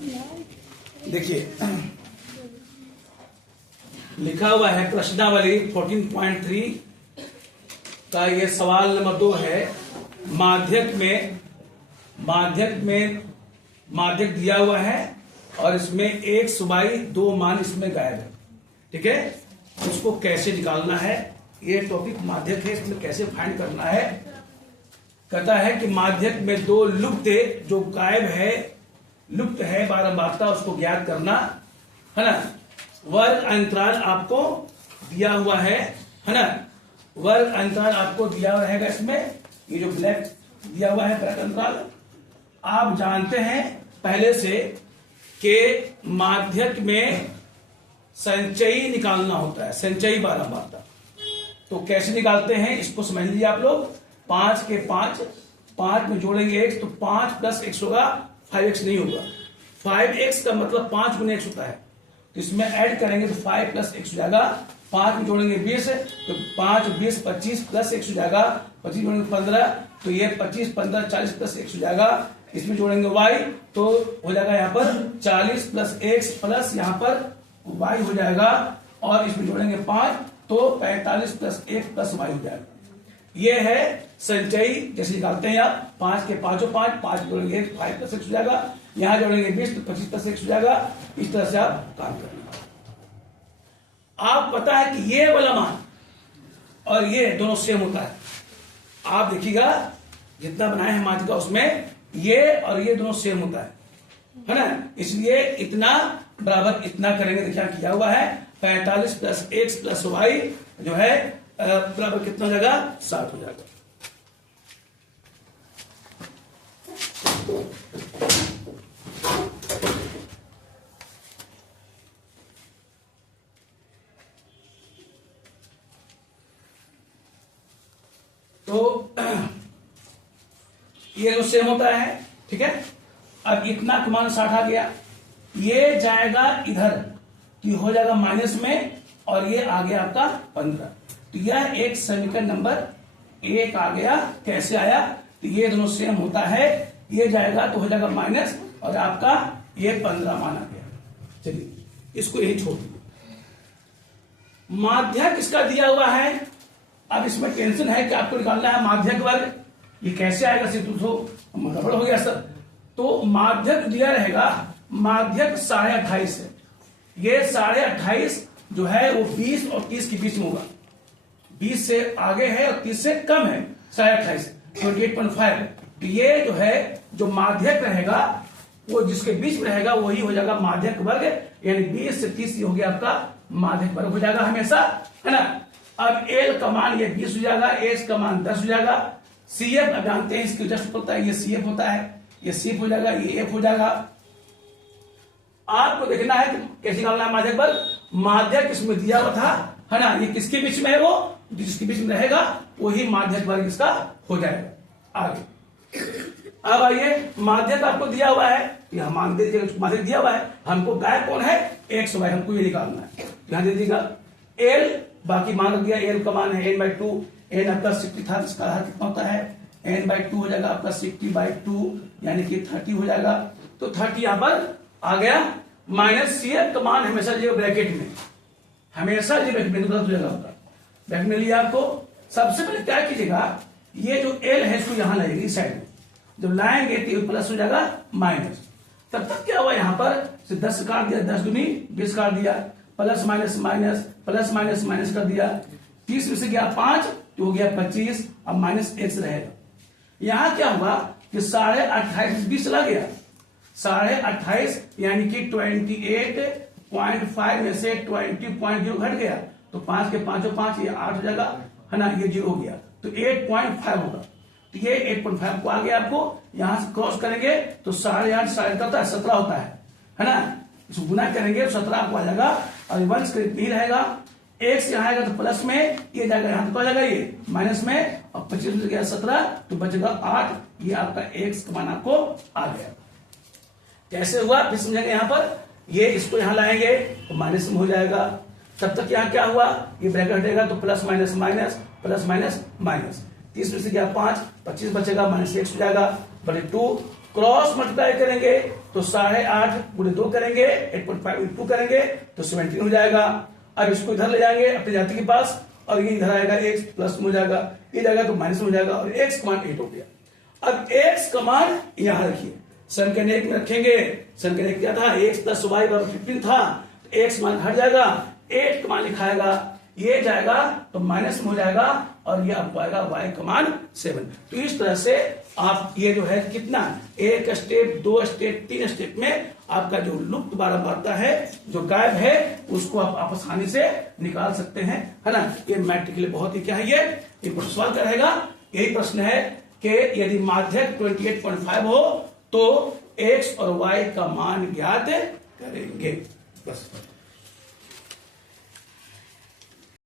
देखिए लिखा हुआ है प्रश्नावली 14.3 का ये सवाल नंबर 2 है। माध्यक दिया हुआ है और इसमें एक सुबाई 2 मान इसमें गायब है। ठीक है, उसको कैसे निकालना है, ये टॉपिक माध्यक है, इसमें कैसे फाइंड करना है। कहता है कि माध्यक में 2 लुप्त जो गायब है, लुप्त है बारंबारता, उसको ज्ञात करना है ना। वर्ग अंतराल आपको दिया हुआ है ना। वर्ग अंतराल आपको दिया हुआ है इसमें, ये जो ब्लैक दिया हुआ है ब्लैक अंतराल। आप जानते हैं पहले से कि माध्यक में संचयी निकालना होता है, संचयी बारंबारता। तो कैसे निकालते हैं इसको समझ लीजिए आप लोग। 5 के 5 में जोड़ेंगे x तो 5 + x होगा, 5x नहीं होगा। 5x का मतलब 5 × x होता है, तो इसमें ऐड करेंगे तो 5 + x हो जाएगा। 5 में जोड़ेंगे 20 तो 5 × 20 25 + x हो जाएगा। 25 जोड़ेंगे 15 तो ये 25 15 40 + x हो जाएगा। इसमें जोड़ेंगे y तो हो जाएगा यहाँ पर 40 + x प्लस यहाँ पर y हो जाएगा। और इसमें जोड़ेंगे 5 तो 45 + 1 + y हो जाएगा। ये है संचयी, जैसे निकालते हैं आप 5 के 5 5 जोड़ेंगे 5 + x हो जाएगा। यहां जोड़ेंगे 20 तो 25 + x हो जाएगा। इस तरह से आप काम करेंगे। आप पता है कि ये वाला मान और ये दोनों सेम होता है। आप देखिएगा जितना बनाए हैं माध्यक का उसमें ये और ये दोनों सेम होता है ना। इसलिए इतना बराबर इतना करेंगे। देखिए किया हुआ है 45 + x + y जो है बराबर कितना हो जाएगा, 60 हो जाएगा। तो ये जो सेम होता है, ठीक है। अब इतना का मान 60 आ गया, ये जाएगा इधर तो ये हो जाएगा माइनस में, और ये आ गया आपका 15। तो यह एक समीकरण नंबर 1 आ गया। कैसे आया, तो ये दोनों सेम होता है, ये जाएगा तो हो जाएगा माइनस और आपका ये 15 मान आ गया। चलिए इसको यही छोड़ दीजिए। माध्यक इसका दिया हुआ है। अब इसमें टेंशन है कि आपको निकालना है माध्यक वर्ग। ये कैसे आएगा, सिर्फ तो गड़बड़ हो गया सर। तो माध्यक दिया रहेगा, माध्यक 28.5 है। ये 28.5 जो है वो 20 और 30 के बीच में होगा। 20 से आगे है और 30 से कम है। 28.5 28.5। तो ये जो है जो माध्यक रहेगा वो जिसके बीच में रहेगा वही हो जाएगा माध्यक वर्ग। यानी 20 से 30 हो गया आपका माध्यक वर्ग हो जाएगा हमेशा, है ना। अब एल का मान ये 20 हो जाएगा, एच का मान 10 हो जाएगा। सीएफ अब जानते हैं इसकी जस्ट होता है, ये सीएफ होता है, ये सीएफ हो जाएगा, ये एफ हो जाएगा। आपको देखना है कैसे निकालना है माध्यक वर्ग। माध्यक इसमें दिया हुआ था, है ना। ये किसके बीच में है, वो जिसके बीच में रहेगा वही माध्यक वर्ग इसका हो जाएगा। आगे अब आइए, माध्यक आपको दिया हुआ है, यहां मान दे दीजिएगा। माध्यक दिया हुआ है, हमको गायब कौन है, x y, हमको ये निकालना है। ध्यान दे दीजिएगा। एल बाकी मान रख दिया, एल का मान है n/2। एन आपका 60 था, इसका आधार कितना होता है n/2 हो जाएगा आपका 60/2 यानी कि 30 हो जाएगा। तो 30 यहां पर आ गया। माइनस सीएफ का मान हमेशा जो ब्रैकेट में, हमेशा जो ब्रैकेट में गलत हो जाएगा आपका। ब्रैकेट में लिया आपको, सबसे पहले क्या कीजिएगा, ये जो एल है इसको यहां लाएंगे इस साइड में। जब लाएंगे तो प्लस हो जाएगा माइनस। तब तक क्या हुआ, यहां पर 10 काट दिया, 10 दूनी 20 काट दिया, plus minus minus plus minus minus कर दिया। 30 में से गया 5 तो हो गया 25। अब माइनस x रहेगा। यहां क्या हुआ कि 28.5 20 चला गया, 28.5 यानी कि 28.5 में से 20.0 घट गया तो 5 के 5 5, ये 8 हो जाएगा, है ना। ये 0 हो गया तो 8.5 होगा। तो ये 8.5 को आ गया आपको। यहां से क्रॉस करेंगे तो 8.5 17 होता है ना। इसको गुना करेंगे तो 17 आपको आ जाएगा। और वंश नहीं रहेगा, एक्स यहाँ आएगा तो प्लस में, ये जाएगा यहाँ तो आ जाएगा ये माइनस में, और 25 में गया 17 तो बचेगा 8। ये आपका एक्स का मान आपको आ गया। कैसे हुआ फिर समझेंगे। यहाँ पर ये इसको यहाँ लाएंगे तो माइनस में हो जाएगा। तब तक यहाँ क्या हुआ, ये ब्रैकेट हटेगा तो plus minus minus plus minus minus. 30 में से गया 5, 25 बचेगा, -x हो जाएगा बटे 2। क्रॉस मल्टीप्लाई करेंगे तो 8.5 गुणे 2 करेंगे, 8.5 इंटू करेंगे तो 17 हो जाएगा। अब इसको इधर ले जाएंगे अपनी जाति के पास और ये इधर आएगा x प्लस में हो जाएगा, ये जाएगा तो माइनस में हो जाएगा और x कमान 8 हो गया। अब x कमान यहां रखिए, समीकरण 1 में रखेंगे। समीकरण 1 क्या था, x प्लस y बराबर 15 था, तो x मान हट जाएगा, 8 कमान लिखाएगा, ये जाएगा तो माइनस में हो जाएगा और ये आपको आएगा y कमान 7। तो इस तरह से आप ये जो है कितना, एक स्टेप, 2 स्टेप, 3 स्टेप में आपका जो लुप्त बारंबारता है, जो गायब है, उसको आप आसानी से निकाल सकते हैं, है ना। ये मैट्रिक के लिए बहुत ही क्या है, ये इंपॉर्टेंट सवाल का रहेगा। यही प्रश्न है कि यदि माध्यक 28.5 हो तो x और y का मान ज्ञात करेंगे, बस।